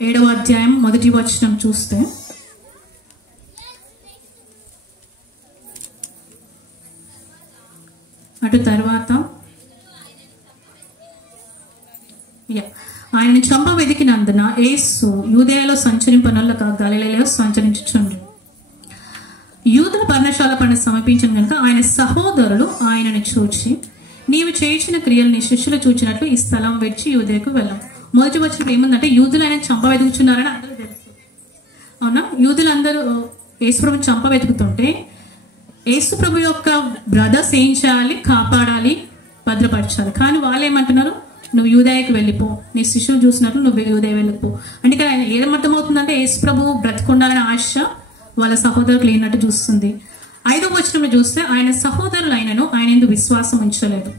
7వ అధ్యాయం మొదటి వచనం చూస్తే అటు తర్వాత ఆయనని చంప వెదికినందున యేసు యూదేయలో సంచరింపనొల్లక గలిలయలో సంచరించుచుండు. యూదుల పర్ణశాల పండుగ సమీపించిన కనుక ఆయన సహోదరులు ఆయనను చూచి, నీవు చేయించిన క్రియలు నీ శిష్యులు చూచినట్లు ఈ స్థలం విడిచి యూదేకు వెళ్ళాం. మొదటి వచనం ఏముందంటే యూదులు ఆయన చంప వెతుకుతున్నారని అందరూ తెలుసు. అవునా? యూదులందరూ యేసుప్రభుని చంప వెతుకుతుంటే యేసుప్రభు యొక్క బ్రదర్స్ ఏం చేయాలి? కాపాడాలి, భద్రపరచాలి. కానీ వాళ్ళు ఏమంటున్నారు? నువ్వు యూదయకి వెళ్ళిపో, నీ శిష్యులు చూసినట్లు నువ్వు యూదయ వెళ్ళిపో. అంటే ఇక్కడ ఆయన ఏమర్థమవుతుందంటే యేసుప్రభు బ్రతికుండాలని ఆశ వాళ్ళ సహోదరులకు లేనట్టు చూస్తుంది. 5వ వచనంలో చూస్తే ఆయన సహోదరులు ఆయన యందు విశ్వాసం ఉంచలేదు.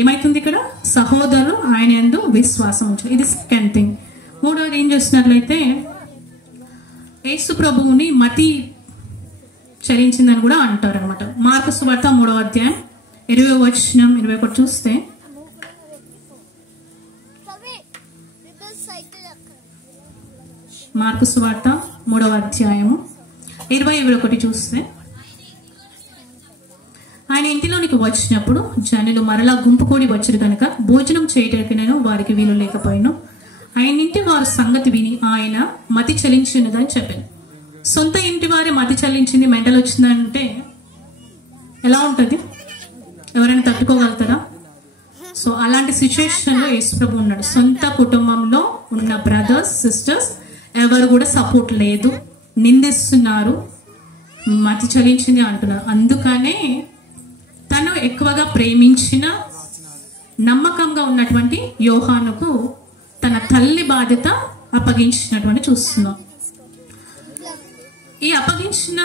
ఏమైతుంది ఇక్కడ? సహోదరులు ఆయన యందు విశ్వాసం ఉంచలేదు. ఇది సెకండ్ థింగ్. మూడవది ఏం చేస్తున్నట్లయితే యేసు ప్రభువుని మతి చలించిందని కూడా అంటారు అనమాట. మార్కు సువార్త 3వ అధ్యాయం 20వ వచనం 21 చూస్తే, మార్కు సువార్త 3వ అధ్యాయము 20-21 చూస్తే, ఆయన ఇంటిలోనికి వచ్చినప్పుడు జనులు మరలా గుంపు కూడి వచ్చారు కనుక భోజనం చేయటానికి నేను వారికి వీలు లేకపోయాను. ఆయన ఇంటి వారి సంగతి విని ఆయన మతి చలించినదని చెప్పాను. సొంత ఇంటి వారి మతి చలించింది, మెంటల్ వచ్చిందంటే ఎలా ఉంటుంది? ఎవరైనా తట్టుకోగలుగుతారా? సో అలాంటి సిచ్యువేషన్లో యేసుప్రభు ఉన్నాడు. సొంత కుటుంబంలో ఉన్న బ్రదర్స్ సిస్టర్స్ ఎవరు కూడా సపోర్ట్ లేదు, నిందిస్తున్నారు, మతి చలించింది అంటున్నారు. అందుకనే తను ఎక్కువగా ప్రేమించిన నమ్మకంగా ఉన్నటువంటి యోహానుకు తన తల్లి బాధ్యత అప్పగించినటువంటి చూస్తున్నాం. ఈ అప్పగించిన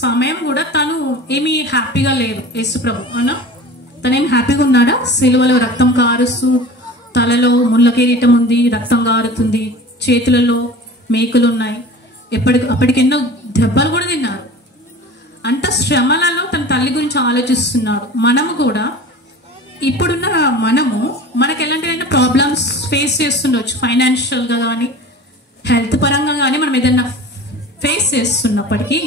సమయం కూడా తను ఏమీ హ్యాపీగా లేదు యేసుప్రభు. అవునా? తనేం హ్యాపీగా ఉన్నాడా? సిలువలో రక్తం కారుస్తూ, తలలో ముళ్ళ కిరీటం ఉంది, రక్తం కారుతుంది, చేతులలో మేకులు ఉన్నాయి, అప్పటికి ఎన్నో దెబ్బలు కూడా తిన్నారు. అంత శ్రమలలో తన తల్లి గురించి ఆలోచిస్తున్నాడు. మనము కూడా ఇప్పుడున్న మనకు ఎలాంటి ప్రాబ్లమ్స్ ఫేస్ చేస్తుండొచ్చు, ఫైనాన్షియల్గా కానీ హెల్త్ పరంగా కానీ మనం ఏదైనా ఫేస్ చేస్తున్నప్పటికీ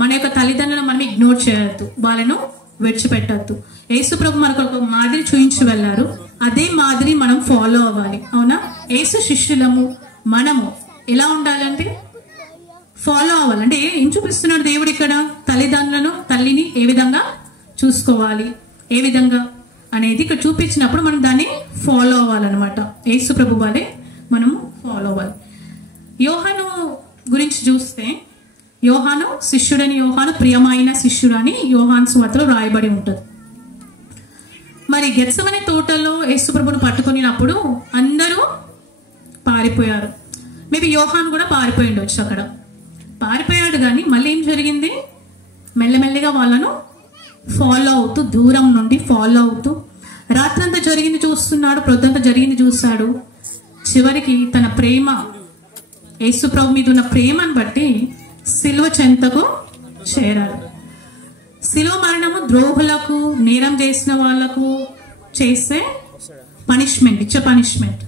మన యొక్క తల్లిదండ్రులను మనం ఇగ్నోర్ చేయొద్దు, వాళ్ళను విడిచిపెట్టద్దు. యేసుప్రభు మనకు ఒక మాదిరి చూయించి వెళ్ళారు, అదే మాదిరి మనం ఫాలో అవ్వాలి. అవునా? యేసు శిష్యులము మనము ఎలా ఉండాలంటే ఫాలో అవ్వాలంటే ఏం చూపిస్తున్నాడు దేవుడు ఇక్కడ? తల్లిని ఏ విధంగా చూసుకోవాలి, ఏ విధంగా అనేది ఇక్కడ చూపించినప్పుడు మనం దాన్ని ఫాలో అవ్వాలన్నమాట. యేసు ప్రభు వాళ్ళే మనము ఫాలో అవ్వాలి. యోహాను గురించి చూస్తే, యోహాను శిష్యుడని, యోహాను ప్రియమైన శిష్యుడని యోహాను సువార్తలో రాయబడి ఉంటుంది. మరి గెత్సెమనే తోటలో యేసు ప్రభుని పట్టుకున్నప్పుడు అందరూ పారిపోయారు. మేబీ యోహాను కూడా పారిపోయి ఉండొచ్చు. అక్కడ పారిపోయాడు, కానీ మళ్ళీ ఏం జరిగింది? మెల్లమెల్లిగా వాళ్ళను ఫాలో అవుతూ, దూరం నుండి ఫాలో అవుతూ రాత్రంతా జరిగింది చూస్తున్నాడు, ప్రొద్దంతా జరిగింది చూస్తాడు. చివరికి తన ప్రేమ, యేసు ప్రభు మీద ఉన్న ప్రేమను బట్టి సిలువ చెంతకు చేరాడు. సిలువ మరణము ద్రోహులకు, నేరం చేసిన వాళ్లకు చేసే పనిష్మెంట్, ఇచ్చే పనిష్మెంట్.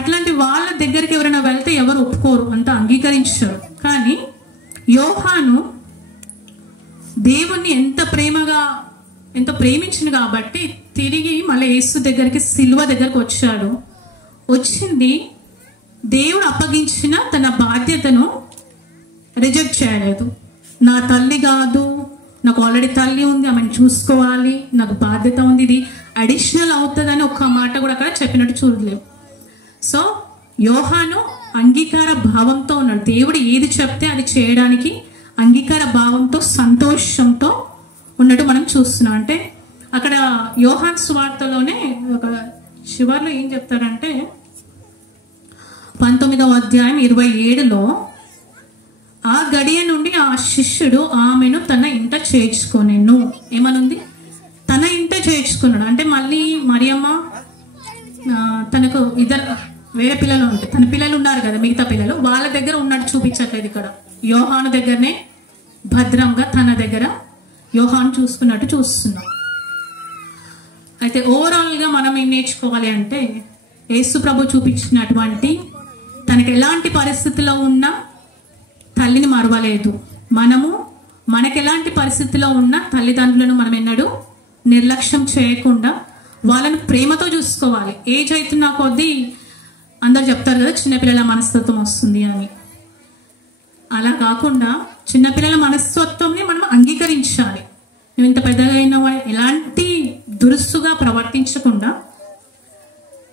అట్లాంటి వాళ్ళ దగ్గరికి ఎవరైనా వెళ్తే ఎవరు ఒప్పుకోరు, అంతా అంగీకరించారు. కానీ యోహాను దేవుణ్ణి ఎంతో ప్రేమించింది కాబట్టి తిరిగి మళ్ళీ యేసు దగ్గరికి, సిలువ దగ్గరకు వచ్చాడు. వచ్చింది దేవుడు అప్పగించిన తన బాధ్యతను రిజెక్ట్ చేయలేదు. నా తల్లి కాదు, నాకు ఆల్రెడీ తల్లి ఉంది, ఆమెను చూసుకోవాలి, నాకు బాధ్యత ఉంది, ఇది అడిషనల్ అవుతుందని ఒక్క మాట కూడా అక్కడ చెప్పినట్టు చూడలేవు. సో యోహాను అంగీకార భావంతో ఉన్నాడు. దేవుడు ఏది చెప్తే అది చేయడానికి అంగీకార భావంతో, సంతోషంతో ఉన్నట్టు మనం చూస్తున్నాం. అంటే అక్కడ యోహాను సువార్తలోనే ఒక చివర్లో ఏం చెప్తారంటే 19వ అధ్యాయం 27లో, ఆ గడియ నుండి ఆ శిష్యుడు ఆమెను తన ఇంట చేర్చుకొనెను. ఏమనుంది? తన ఇంట చేర్చుకున్నాడు. అంటే మళ్ళీ మరియమ్మ తనకు వేరే పిల్లలు ఉంటాయి, తన పిల్లలు ఉన్నారు కదా, మిగతా పిల్లలు, వాళ్ళ దగ్గర ఉన్నట్టు చూపించట్లేదు. ఇక్కడ యోహాను దగ్గరనే భద్రంగా తన దగ్గర యోహాను చూసుకున్నట్టు చూస్తున్నాం. అయితే ఓవరాల్గా మనం ఏం నేర్చుకోవాలి అంటే యేసు ప్రభు చూపించినటువంటి తనకి ఎలాంటి పరిస్థితిలో ఉన్నా తల్లిని మరవలేదు. మనకు ఎలాంటి పరిస్థితిలో ఉన్న తల్లిదండ్రులను మనం ఎన్నడూ నిర్లక్ష్యం చేయకుండా వాళ్ళని ప్రేమతో చూసుకోవాలి. ఏజ్ అవుతున్న కొద్దీ అందరు చెప్తారు కదా చిన్నపిల్లల మనస్తత్వం వస్తుంది అని. అలా కాకుండా చిన్నపిల్లల మనస్తత్వంని మనం అంగీకరించాలి. నువ్వు ఇంత పెద్దగా అయిన ఎలాంటి దురుసుగా ప్రవర్తించకుండా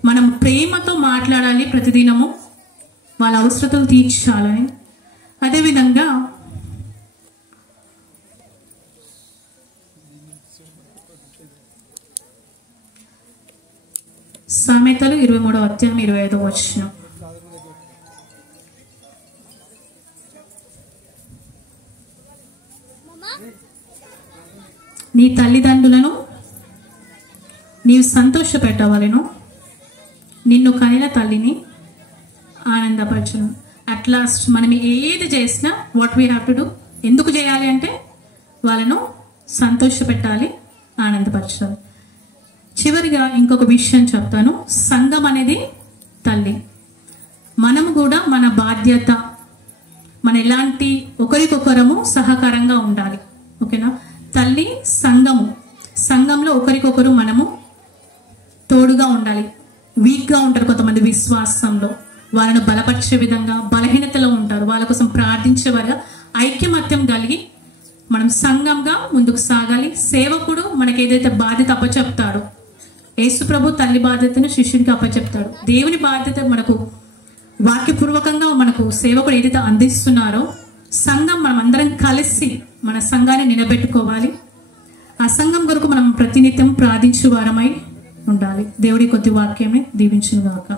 మనం ప్రేమతో మాట్లాడాలి, ప్రతిదినము వాళ్ళ అవసరతలు తీర్చాలని. అదేవిధంగా సామెతలు 23వ అధ్యాయం 25వ వచనం. నీ తల్లిదండ్రులను నీవు సంతోష పెట్టవలెను, నిన్ను కనిన తల్లిని ఆనందపరచును. అట్ లాస్ట్ మనం ఏది చేసినా what we have to do, ఎందుకు చేయాలి అంటే వాళ్ళను సంతోష పెట్టాలి, ఆనందపరచాలి. చివరిగా ఇంకొక విషయం చెప్తాను. సంఘం అనేది తల్లి. మనము కూడా మన బాధ్యత, మన ఎలాంటి ఒకరికొకరము సహకారంగా ఉండాలి. ఓకేనా? తల్లి సంఘంలో ఒకరికొకరు మనము తోడుగా ఉండాలి. వీక్గా ఉంటారు కొంతమంది విశ్వాసంలో, వాళ్ళను బలపరిచే విధంగా, బలహీనతలో ఉంటారు, వాళ్ళ కోసం ప్రార్థించేవారుగా ఐక్యమత్యం కలిగి మనం సంఘంగా ముందుకు సాగాలి. సేవకుడు మనకి ఏదైతే బాధ్యత అప్పచెప్తాడో, యేసు ప్రభు తల్లి బాధ్యతను శిష్యునికి అప్పచెప్తాడు. దేవుని బాధ్యత మనకు వాక్యపూర్వకంగా మనకు సేవకుడు ఏదైతే అందిస్తున్నారో, సంఘం మనం అందరం కలిసి మన సంఘాన్ని నిలబెట్టుకోవాలి. ఆ సంఘం కొరకు మనం ప్రతినిత్యం ప్రార్థించే వారమై ఉండాలి. దేవుడి కొద్ది వాక్యమే దీవించును గాక.